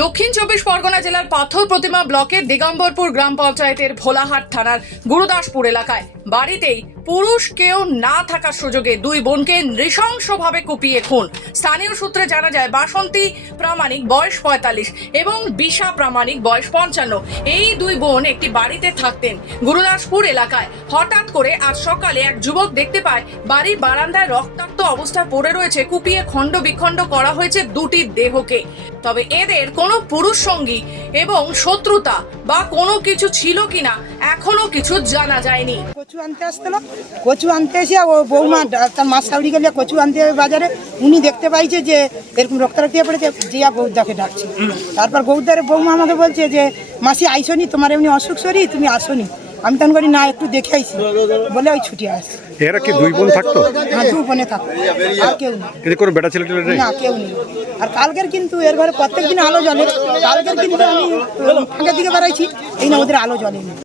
দক্ষিণ চব্বিশ পরগনা জেলার পাথর প্রতিমা ব্লকের দিগম্বরপুর গ্রাম পঞ্চায়েতের ভোলাহাট থানার গুরুদাসপুর এলাকায় বাড়িতেই পুরুষ কেউ না থাকার সুযোগে দুই বোনকে নৃশংসভাবে কুপিয়ে খুন। স্থানীয় সূত্রে জানা যায় বাসন্তী প্রামাণিক বয়স ৪৫ এবং বিশা প্রামাণিক বয়স ৫৫। এই দুই বোন একটি বাড়িতে থাকতেন গুরুদাসপুর এলাকায়। হঠাৎ করে আজ সকালে এক যুবক দেখতে পায় বাড়ির বারান্দায় রক্তাক্ত অবস্থায় পড়ে রয়েছে। কুপিয়ে খণ্ড বিখণ্ড করা হয়েছে দুটি দেহকে। তবে এদের কোনো পুরুষ সঙ্গী এবং শত্রুতা বা কোনো কিছু ছিল কিনা এখনো কিছু জানা যায়নি। কচু আনতে আসছিল, কচু আনতে এসে ও বৌমা তার মাছ সাউরি গেলে কচু আনতে বাজারে উনি দেখতে পাইছে যে এরকম রক্তারক্তি পড়েছে, জিয়া গৌদাকে ডাকছে। তারপর গৌদারের বৌমা আমাকে বলছে যে মাসি আইসনি, তোমার এমনি অসুখ শরীর, তুমি আসনি। আমি তখন করি না, একটু দেখে আইসি বলে ওই ছুটি আসে। এরা কি দুই বোন থাকতো? হ্যাঁ, দু বোনে থাকতো, আর কেউ নেই। এদের কোনো বেটা ছেলে টেলে নেই? না, কেউ নেই। আর কালকের কিন্তু এর ঘরে প্রত্যেক দিন আলো জ্বলে, কালকের কিন্তু আমি ফাঁকের দিকে বেড়াইছি, এই না ওদের আলো জ্বলেনি।